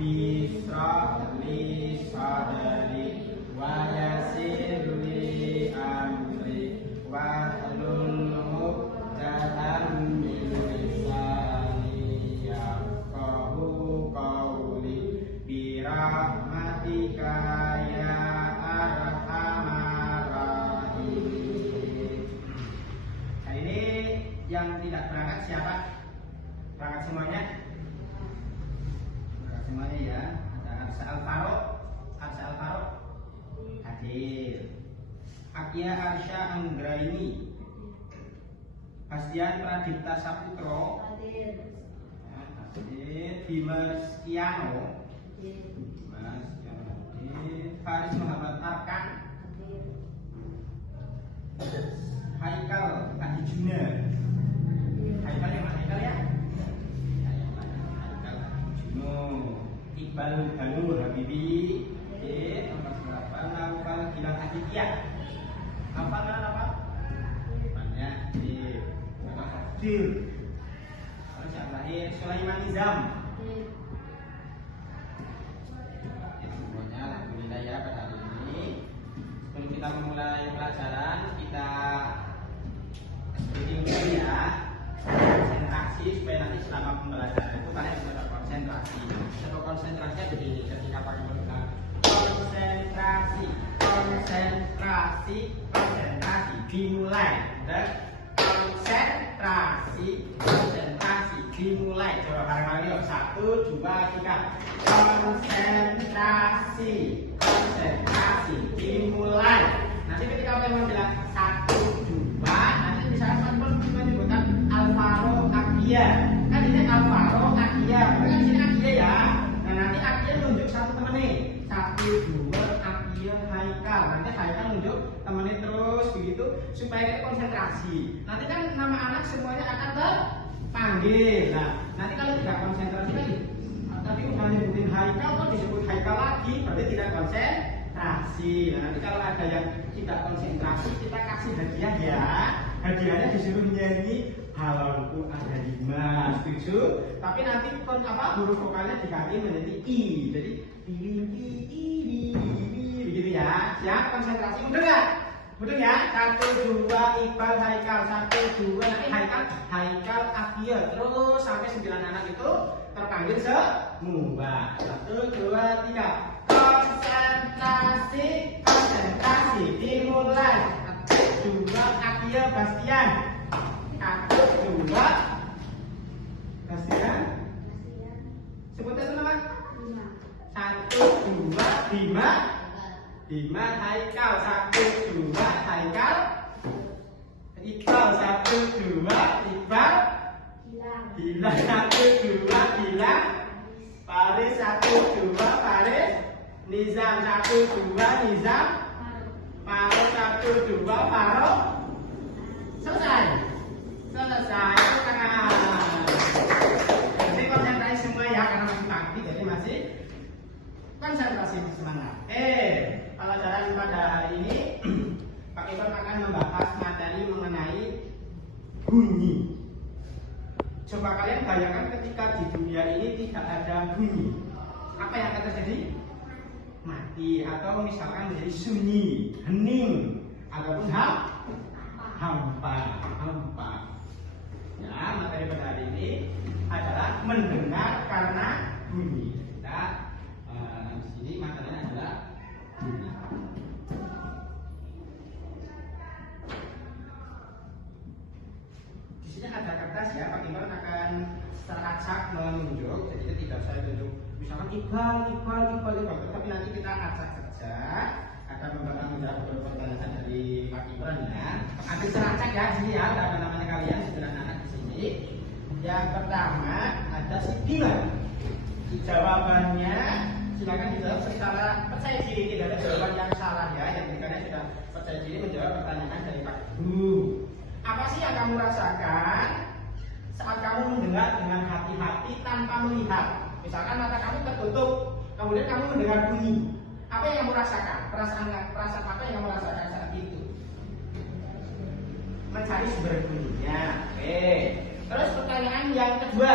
Bishrah li sadri wa yassir li amri wahlul 'uqdatam min lisani yafqahu qawli bi rahmatika ya arhamar rahimin. Nah, ini yang tidak berangkat siapa? Berangkat semuanya? Semuanya ya. Ada Arsa Al-Faroq hadir. Akia Arsya Anggraini, Bastian Pradipta Saputro hadir. Dimas Kiano hadir. Faris Muhammad Arkan hadir. Haikal Adijuna. Haikal yang mana Haikal ya? Iqbal Hanur Habibi, nomor 8. Naufal Gilang Aditya. Apa? Banyak. Hadir. Terus yang terakhir Sulaiman Nizam. Semuanya alhamdulillah ya pada hari ini. Sebelum kita memulai pelajaran, kita sedikit ya konsentrasi supaya nanti selama pembelajaran itu kalian bisa konsentrasi. Contoh konsentrasinya begini, ketika pakai program konsentrasi dimulai. Konsentrasi dimulai. Coba bareng-bareng yuk. 1, 2, 3. Konsentrasi dimulai. Nanti ketika memang bilang 1, 2, nanti misalnya teman-teman menyebutkan Al-Faroq Akia. Kan ini Al-Faroq Akia, bukan di sini Akia ya. Nah, nanti Akia nunjuk satu temen nih. 1, 2, Akia Haikal. Nanti Haikal nunjuk temennya terus begitu supaya kita konsentrasi. Nanti kan nama anak semuanya akan terpanggil. Nah, nanti kalau tidak konsentrasi lagi, tadi udah nyebutin Haikal kok disebut Haikal lagi, berarti tidak konsentrasi. Nah, nanti kalau ada yang tidak konsentrasi, kita kasih hadiah ya. Hadiahnya disuruh nyanyi Halalku ada 5, setuju? Tapi nanti huruf vokalnya diganti menjadi I. Jadi begitu ya. Siap konsentrasi, mudah nggak? Mudah ya. 1, 2 Iqbal Haikal. 1, 2 nanti Haikal Akia. Terus sampai 9 anak itu terpanggil semua. 1, 2, 3. Konsentrasi dimulai. 1, 2 Akia Bastian. 1, 2 Bastian. Sebutnya nama? 1, 2 Bima Haikal. 1, 2 Haikal. Iqbal. 1, 2 Iqbal. Gilang. 1, 2 Gilang. Faris. 1, 2 Faris. Nizam. 1, 2 Nizam. Faroq. 1, 2 Faroq. Selesai. Jadi konsentrasi semua ya, karena masih pagi jadi masih konsentrasi semangat. Pelajaran pada hari ini Pak Iwan akan membahas materi mengenai bunyi. Coba kalian bayangkan ketika di dunia ini tidak ada bunyi, apa yang akan terjadi? Mati, atau misalkan menjadi sunyi, hening, ataupun hampa. Ya, materi pada hari ini adalah mendengar karena bunyi. Kita di sini materinya adalah bunyi. Di sini ada kertas ya, Pak Iqbal akan secara acak menunjuk. Jadi tidak saya tunjuk misalkan Iqbal, tapi nanti kita acak saja. Akan menjawab beberapa pertanyaan dari Pak Iqbal ya. Ambil secara acak ya, sini ya, ada namanya kalian 9 anak di sini. Yang pertama ada si Bima. Jawabannya silakan dijawab secara percaya diri, tidak ada jawaban yang salah ya. Yang kalian sudah percaya diri menjawab pertanyaan dari Pak Guru. Apa sih yang kamu rasakan saat kamu mendengar dengan hati-hati tanpa melihat? Misalkan mata kamu tertutup, kemudian kamu mendengar bunyi. Apa yang kamu rasakan? Perasaan apa yang kamu rasakan saat itu? Mencari sumber bunyinya. Oke. Terus pertanyaan yang kedua,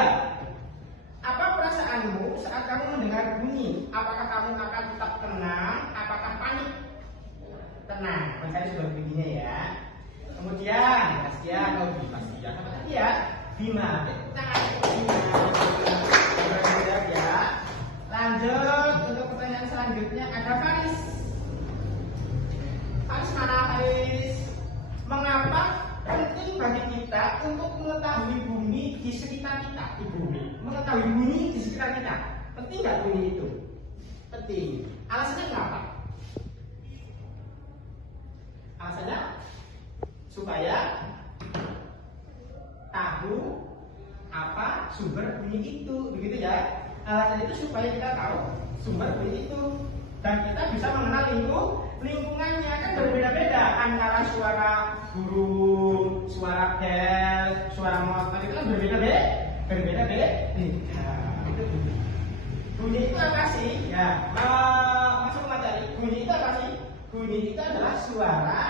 apa perasaanmu saat saat kamu mendengar bunyi, apakah kamu akan tetap tenang, apakah panik? Tenang, mencari sumber bunyinya ya. Kemudian, Bastia atau Bastia, apa tadi ya? Bima, ya. Lanjut untuk pertanyaan selanjutnya, ada Faris. Faris mana Faris? Mengapa penting bagi kita untuk mengetahui bumi di sekitar kita, di bumi? Mengetahui bunyi di sekitar kita, penting nggak bunyi itu? Penting. Alasannya kenapa? Alasannya supaya tahu apa sumber bunyi itu, begitu ya. Alasan itu supaya kita tahu sumber bunyi itu dan kita bisa mengenal lingkungannya. Kan berbeda-beda antara suara burung, suara bel, suara motor, itu kan berbeda-beda. Bunyi itu apa sih? Ya, masuk materi. Bunyi itu apa sih? Bunyi itu adalah suara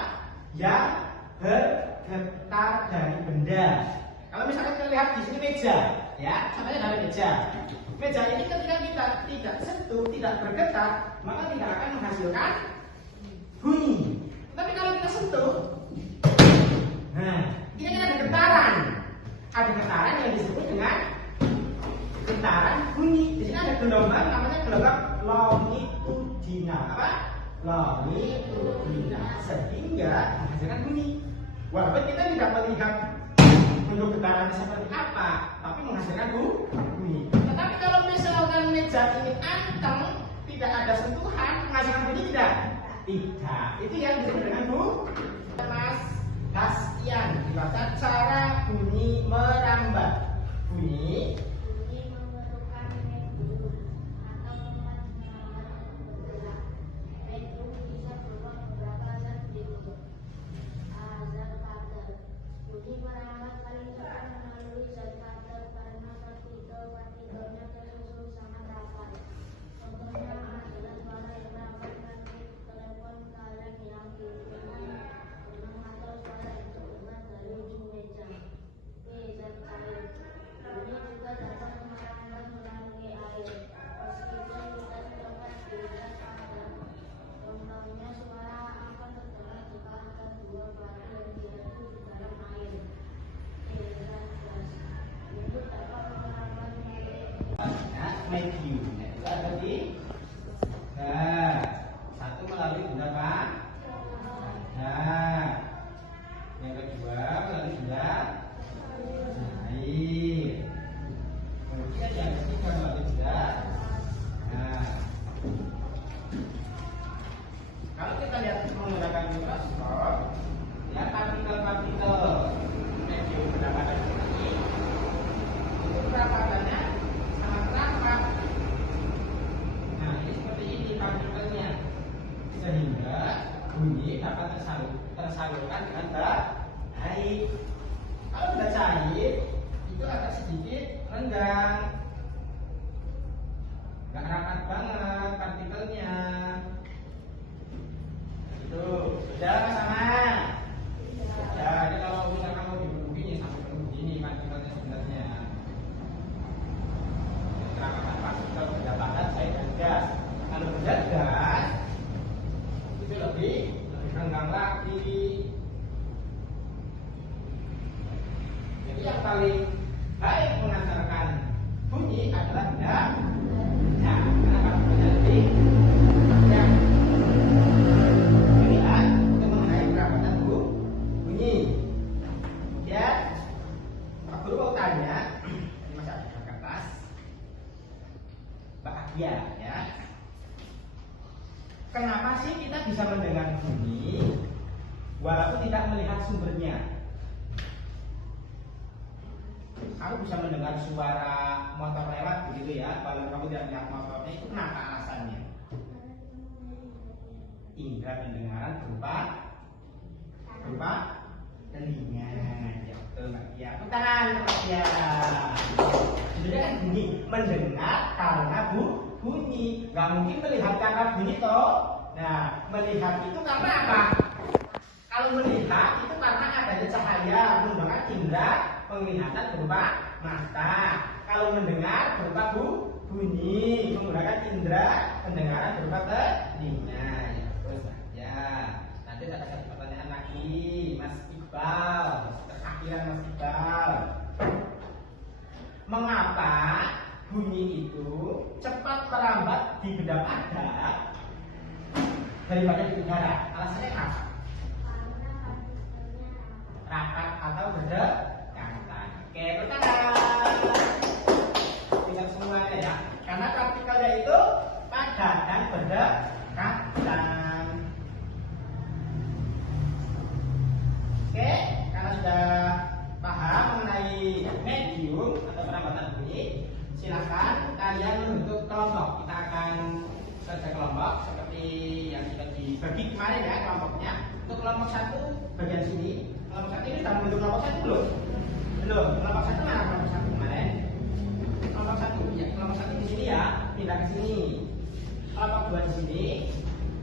yang bergetar dari benda. Kalau misalkan kita lihat di sini meja, ya, contohnya dari meja. Meja ini ketika kita tidak sentuh, tidak bergetar, maka tidak akan menghasilkan bunyi. Tapi kalau kita sentuh, nah, ini kan ada getaran. Ada getaran yang disebut dengan getaran bunyi. Di sini ada gelombang, namanya gelombang longitudinal. Apa? Longitudinal. Sehingga menghasilkan bunyi. Walaupun kita tidak melihat bentuk getaran seperti apa, tapi menghasilkan bunyi. Tetapi kalau misalkan meja ini anteng, tidak ada sentuhan, menghasilkan bunyi tidak? Tidak. Itu yang disebut dengan Mas Bastian. Dibaca cara bunyi merambat. Bunyi memerlukan metrum atau merambat bergerak. Metrum bisa berupa beberapa zat berikut. Zat Carter. Bunyi merambat paling cepat melalui zat Carter karena partikel-partikelnya tersusun sangat rapat. Contohnya adalah suara yang rapat dari telepon kaleng yang dihubungkan atau suara yang terdengar dari ujung meja. Zat air. Bunyi juga dapat merambat melalui air. Meskipun tidak terdapat di zat Carter. Contohnya suara akan terdengar jika ada dua batu yang diadu di dalam air. Zat gas. Bunyi dapat merambat melalui medium. Itu ada di satu melalui benda apa? Nah, yang kedua melalui benda air. Kemudian yang ketiga melalui benda. Nah, kalau kita lihat menggunakan mikroskop, ya partikel-partikel medium benda padat ini itu kerapatannya sangat rapat. Nah, ini seperti ini partikelnya, sehingga bunyi dapat tersalurkan dengan baik. Kalau benda cair itu agak sedikit renggang, nggak rapat banget partikelnya. Itu sudah sama. Jadi kalau misalkan mau dibunuh ini sampai penuh begini partikelnya sebenarnya. Kerapatan partikel benda padat cair dan gas. Kalau benda gas itu lebih renggang lagi. Jadi yang paling baik mengantarkan bunyi adalah benda. Nah, kenapa benda lebih panjang? Inilah untuk mengenai kerapatan bunyi. Ya, Pak Guru mau tanya, ini masih ada di kertas. Pak Agia, ya. Kenapa sih kita bisa mendengar bunyi walaupun tidak melihat sumbernya? Kamu bisa mendengar suara motor lewat begitu ya, kalau kamu tidak melihat motornya, itu kenapa alasannya? Indra pendengaran berupa telinga. Ya betul Mbak Tia. Tangan Mbak Tia. Sebenarnya kan bunyi mendengar karena bunyi, nggak mungkin melihat karena bunyi toh. Nah, melihat itu karena apa? Kalau melihat itu karena adanya cahaya menggunakan indera penglihatan berupa mata. Kalau mendengar berupa bunyi menggunakan indera pendengaran berupa telinga. Ya, terus saja. Nanti ada satu pertanyaan lagi, Mas Iqbal. Terakhiran Mas Iqbal. Mengapa bunyi itu cepat merambat di benda padat daripada di udara? Alasannya apa? Karena partikelnya Rapat atau berdekatan. Oke, pertanyaan. Ingat semuanya ya. Karena partikelnya itu padat dan berdekatan. Oke, karena sudah paham mengenai medium atau perambatan bunyi, silakan kalian membentuk kelompok. Kita akan kerja kelompok seperti yang sudah dibagi kemarin ya kelompoknya. Untuk kelompok 1 bagian sini, kelompok 1 ini sudah membentuk kelompok 1 belum? Belum. Kelompok 1 mana kelompok 1 kemarin? Kelompok 1 ya, kelompok 1 di sini ya, pindah ke sini. Kelompok 2 di sini,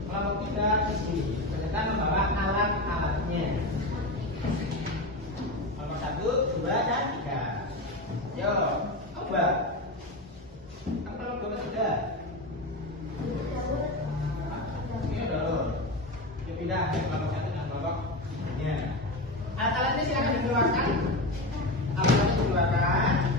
kelompok 3 di sini. Berserta membawa alat-alatnya. Kelompok 1, 2, dan 3. Yo, coba. Kamu kelompok 2 sudah? Ini udah loh. Yuk pindah ke kelompok 1 dan kelompok 3. Alat-alatnya silakan dikeluarkan. Alat-alatnya dikeluarkan.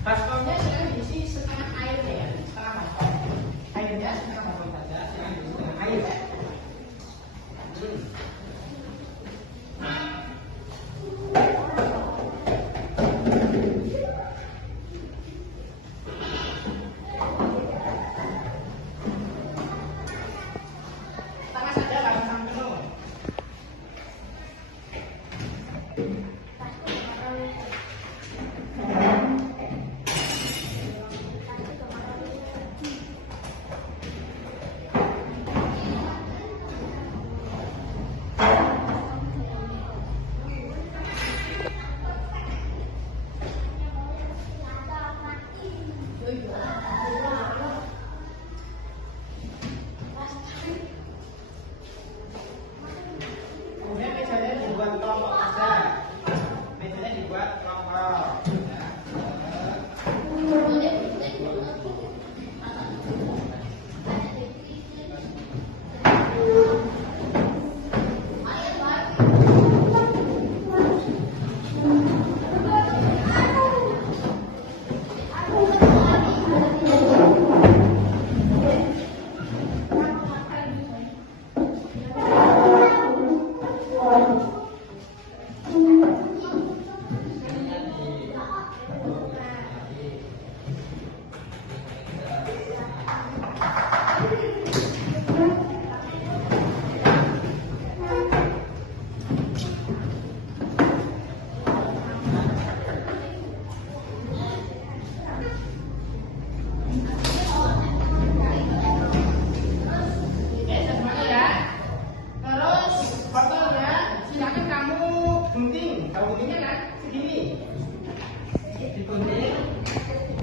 Baskomnya silakan diisi setengah airnya ya, setengah baskom. Airnya setengah baskom saja, silakan diisi setengah air. Setengah saja, jangan sampai penuh. Kemudian mejanya dibuat kelompok saja. Mejanya dibuat kelompok.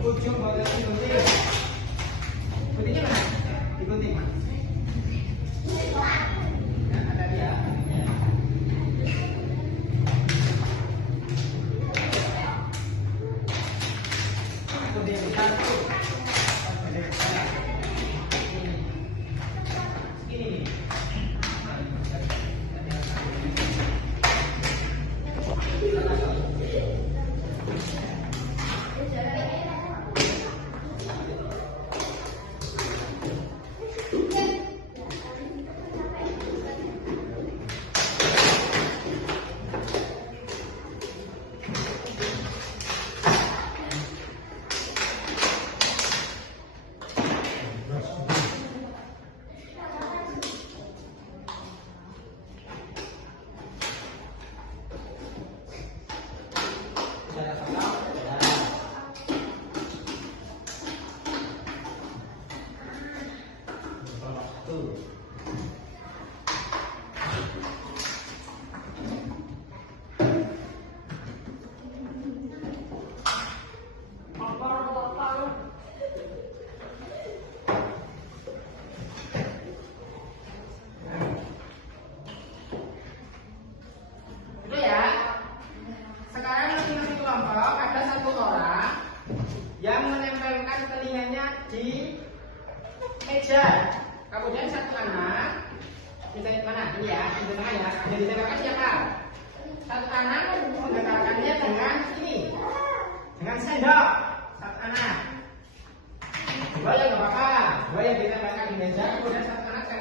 Ujung botol digunting. Guntingnya mana? Digunting. Nah, ada dia. Gunting satu. Segini. Segini. di meja. Kemudian satu anak, misalnya mana? Ini ya, di tengah ya. Yang ditembakkan siapa? Satu anak menggetarkannya dengan ini, dengan sendok. Satu anak. Dua yang nggak apa-apa. Dua yang ditembakkan di meja. Kemudian satu anak saya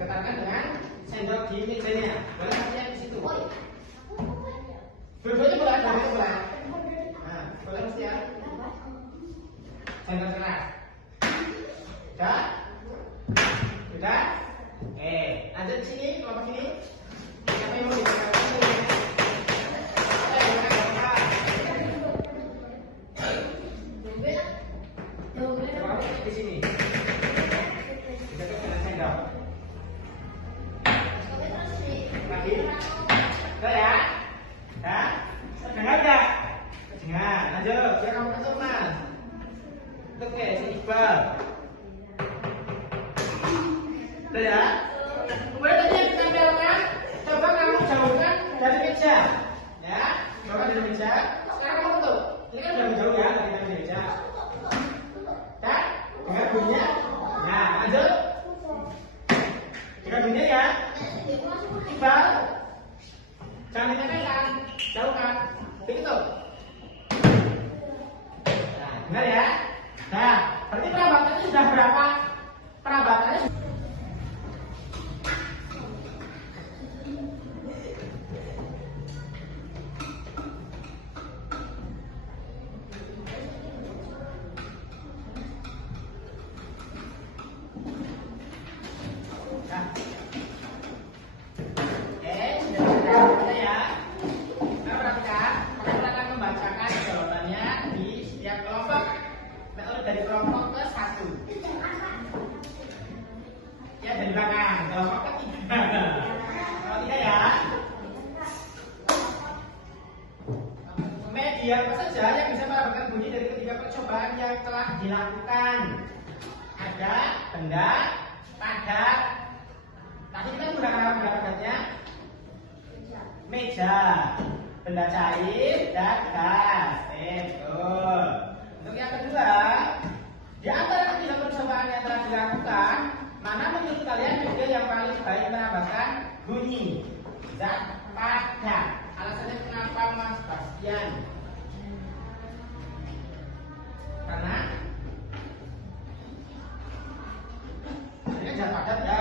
getarkan dengan sendok di mejanya. Boleh artinya di situ. Dua-duanya boleh, dua-duanya boleh. Nah, boleh mesti ya. Sendok keras. Sudah? Sudah? Lanjut sini, kelompok sini. Siapa yang mau ditekan? Di sini. Kita dengan sendok. Lagi. Sudah ya? Sudah? Dengar nggak? Dengar. Lanjut. Biar kamu ketemu mas. Untuk si Iqbal. Sudah ya? Kemudian tadi yang ditempelkan, coba kamu jauhkan dari meja. Ya, jauhkan dari meja. Sekarang kamu tutup. Ini kan udah menjauh ya, dari meja. Ya, dengar bunyinya. Ya, lanjut. Dengar bunyinya ya. Iqbal. Jangan ditempelkan, jauhkan. Begitu. Nah, dengar ya. Nah, berarti perabatannya sudah berapa? Perabatannya sudah. Dari kelompok ke satu, ya dari belakang kelompok ketiga. Kalau tidak ya, media apa saja yang bisa merabakan bunyi dari ketiga percobaan yang telah dilakukan? Ada benda, padat. Tadi kita sudah mendapatkannya meja, benda cair dan gas. Betul. Untuk yang kedua, di antara ketiga percobaan yang telah dilakukan, mana menurut kalian media yang paling baik menambahkan bunyi? Zat padat. Alasannya kenapa Mas Bastian? Karena ini kan zat padat ya,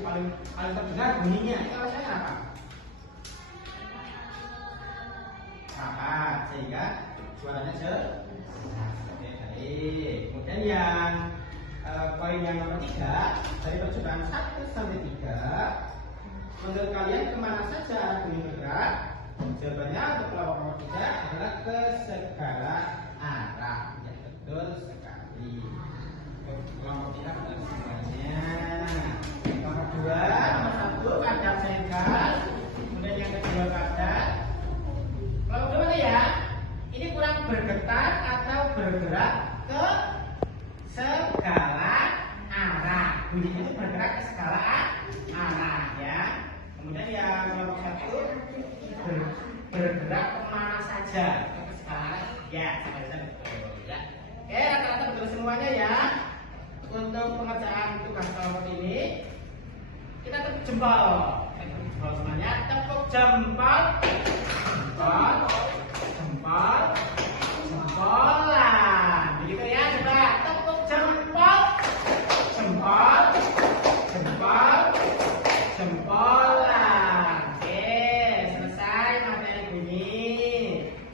paling terdengar bunyinya. Itu alasannya apa? Padat, sehingga suaranya Oke, baik. Kemudian yang poin yang nomor 3 dari percobaan 1 sampai 3, menurut kalian kemana saja arah bunyi bergerak? Jawabannya untuk kelompok nomor 3 adalah ke segala arah. Ya, betul sekali. Kelompok 3 betul semuanya. Nomor 2, nomor 1 padat sengkal. Kemudian yang kedua padat. Kelompok 2 mana ya? Ini kurang bergetar atau bergerak ke segala arah. Bunyinya itu bergerak ke segala arah ya. Kemudian yang nomor 1 bergerak kemana saja, ke segala arah. Ya, betul ya. Oke, rata-rata betul semuanya ya. Untuk pengerjaan tugas kelompok ini kita tepuk jempol. Tepuk jempol semuanya. Tepuk jempol. Jempol. Jempolan. Begitu ya, coba tepuk jempol. Jempol. Jempol. Jempolan. Oke, selesai materi bunyi.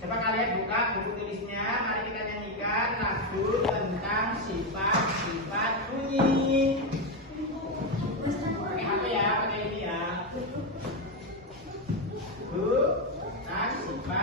Coba kalian buka buku tulisnya. Mari kita nyanyikan lagu tentang sifat-sifat bunyi. Pakai apa ya? Pakai ini ya. Bu, sifat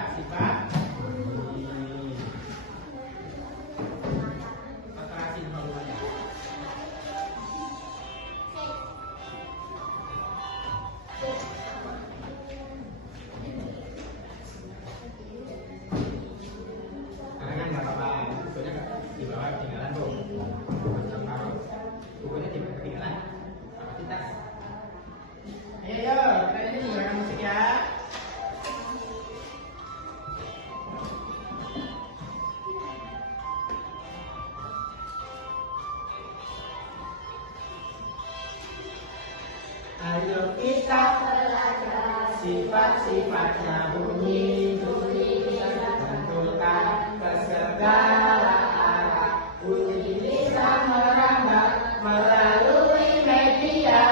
kita belajar sifat-sifatnya bunyi bisa ditentukan ke segala arah. Bunyi bisa merambah melalui media.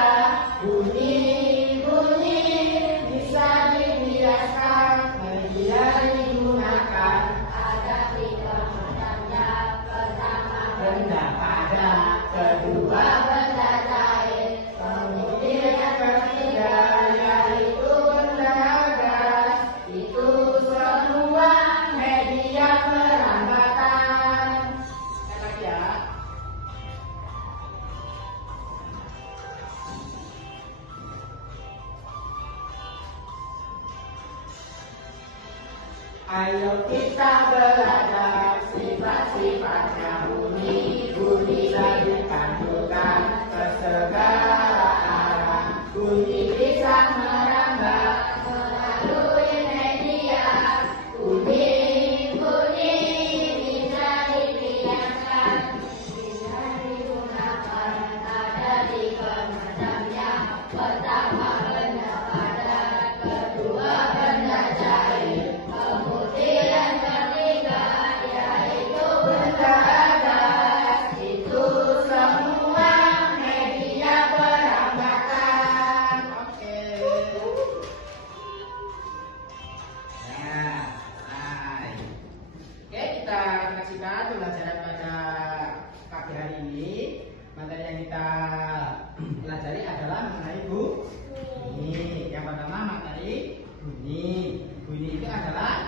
Bunyi bisa dibiaskan, media digunakan. ada tiga macamnya. Pertama, Benda padat, kedua benda cair. kemudian ketiga yaitu benda gas. Itu semua media perambatan. Sekali lagi ya. Ayo kita belajar sifat-sifatnya bunyi bisa dipantulkan ke segala arah. Bunyi bisa merambah melalui media. Bunyi bisa dibiaskan, bisa digunakan. Ada tiga macamnya. Pertama, benda padat. Kedua, benda cair. Kemudian ketiga, yaitu benda gas. itu semua media perambatan. Oke. Ya, hai. Oke, kita saksikan pembelajaran pada pagi hari ini. Materi yang kita pelajari adalah mengenai bunyi. Yang pertama materi bunyi. Bunyi itu adalah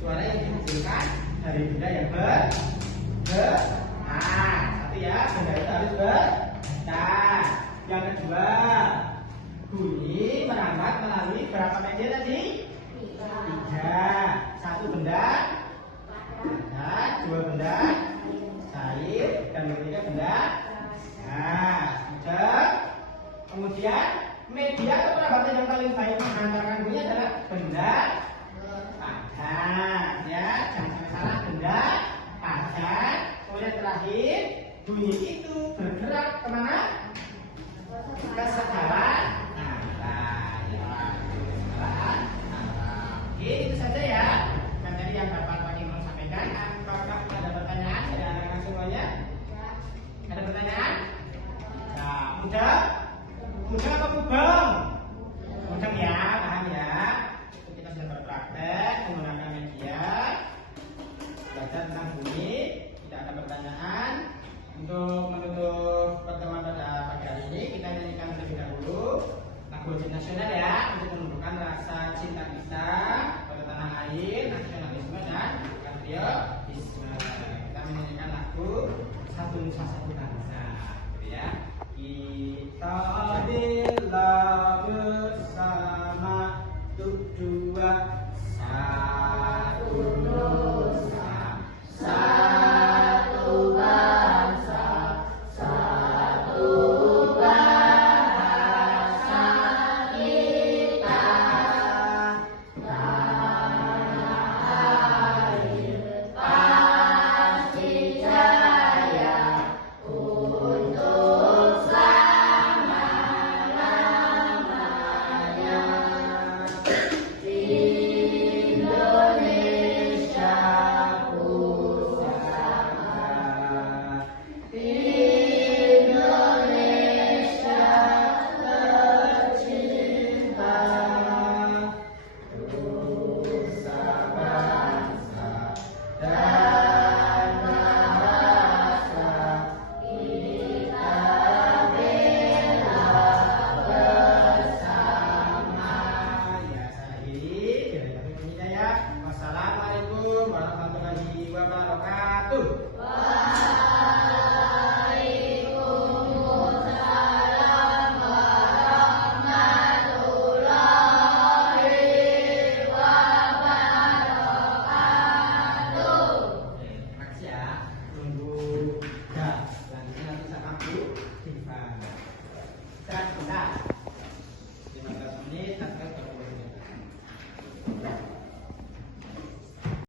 suara yang dihasilkan dari benda yang bergerak. Satu ya, benda itu harus bergerak. Yang kedua, bunyi merambat melalui berapa media tadi? Tiga. Satu benda padat, dua benda cair, dan ketiga benda gas. Kemudian media atau perabatan yang paling baik menghantarkan bunyi adalah benda padat. Ya, jangan sampai salah, benda padat. Kemudian terakhir, bunyi itu bergerak kemana? Ke segala arah. Oke, itu saja ya materi yang dapat Pak Imam sampaikan. Apakah ada pertanyaan dari anak-anak semuanya? Ada pertanyaan? Nah, mudah apa kubang? Mudah ya, paham ya. Kita sudah berpraktek menggunakan media, belajar tentang bunyi. Tidak ada pertanyaan. Untuk menutup pertemuan pada pagi hari ini, kita nyanyikan terlebih dahulu lagu wajib nasional ya, untuk menunjukkan rasa cinta kita pada tanah air, nasionalisme dan patriotisme. Kita menyanyikan lagu Satu Nusa Satu Bangsa, gitu ya. Kita